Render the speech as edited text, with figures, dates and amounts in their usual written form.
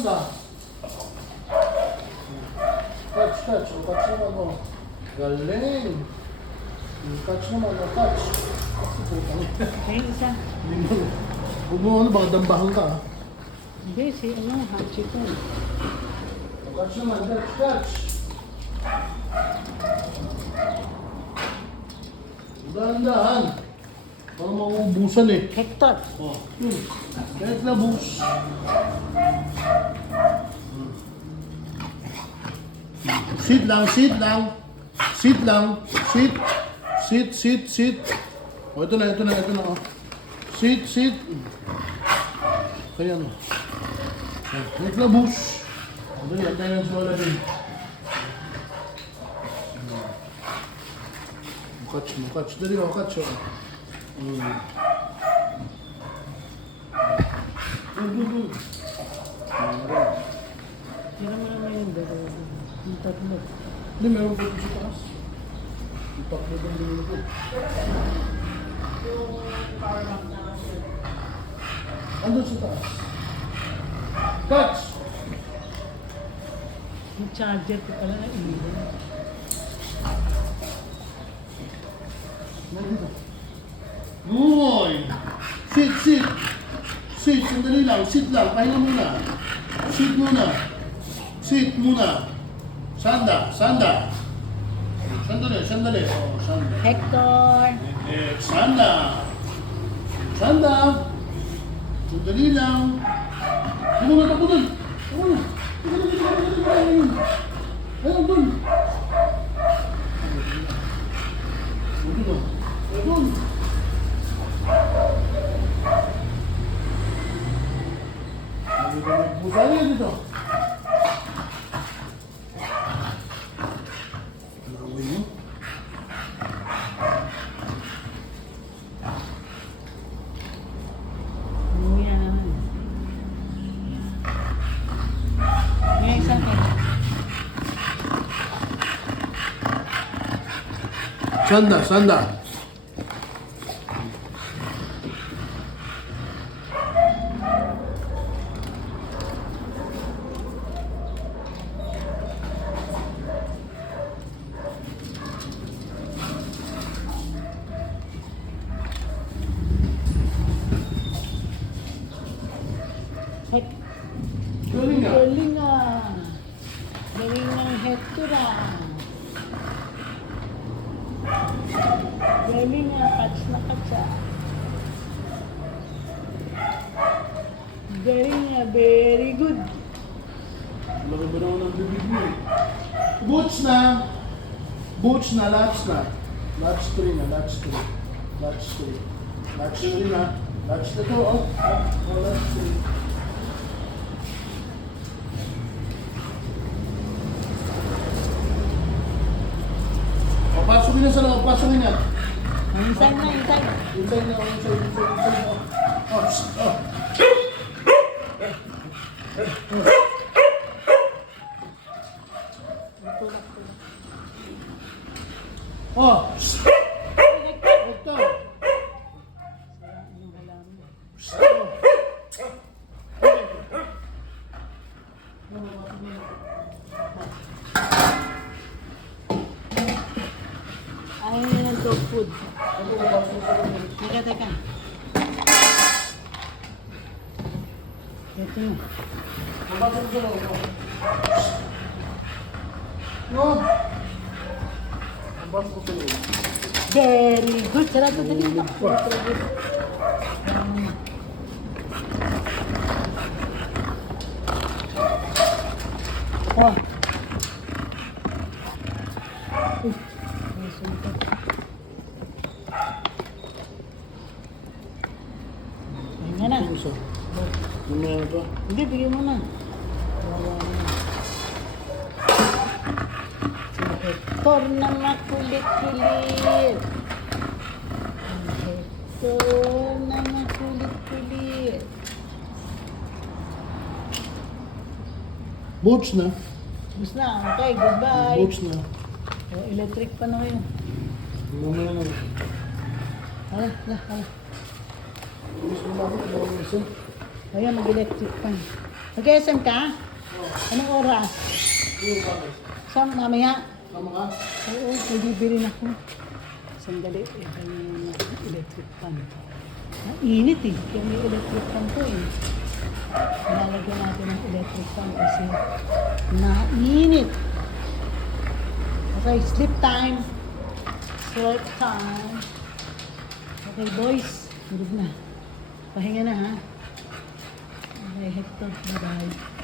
Catch. O, catch naman, o. Galing. Catch naman, o, catch. Kasi putang. Ayun isa. Huwag mo baka dambahan ka, ha? Hindi, si Hachi ko. O, catch naman, catch. Dahan-dahan. Parang mauubusan, eh. Hector. O, kahit labos. Sit lang. Sit. O, ito na. O. Sit. Kaya no. Naglabos. O, dali, tayo ng suwala din. Catch. Dali o, catch o. Good. Tira mo naman yung dalawa. Yung tatlo. Hindi, meron po ito sa taas. Ipaklit ang dito po. Andun sa taas. Catch! Yung charger ko pala na ilan. Nandito. Uy! Sit, sandali lang. Sit lang. Pahinga muna. Sit muna. Sanda. Sandali. Oh, sanda. Hector! Sanda. Sandali lang. Takbo na. Ayun, dun. Ayun. Busaya dito. Lawin mo. Umuya naman. May isang Hector. Sanda. Galing nga. Galing ng Hector ah. Galing nga, catch na catch ah. Galing nga, very good. Laki ba naman ang bibig mo eh. Boots na, latch na. Latch 3 na. Latch 3 na. Latch na to, oh. Latch 3. O, pasukin na sa loob, pasukin na. Inside na. Inside na. Oh. Oh. Hector. Ayaw niya ng dog food. Teka. Ito na. Pumasok sa loob. No. Pumasok sa loob. Very good. Sarap na dali. Oh. Ayan na. Ano to? Hindi, bigyan mo na. Wala na. Si Hector na makulit-kulit. Hector na makulit-kulit. Boots na. Tapos na. Okay, goodbye. Boots na. Oh, electric pa na yun. Mamaya na. Hala. Gusto mo bakit? Kaya mag-electric pa. Mag-SM ka? Anong oras? Saan mamaya? Tama ka? Oo, may bibili na ako. Sandali, iba yung electric fan. Init eh. Kaya may electric fan ko eh. Lalagyan natin ng electric fan kasi nainit. Okay, sleep time. Sleep time. Okay, boys. Tulog na. Pahinga na ha. Okay, Hector. Bye-bye.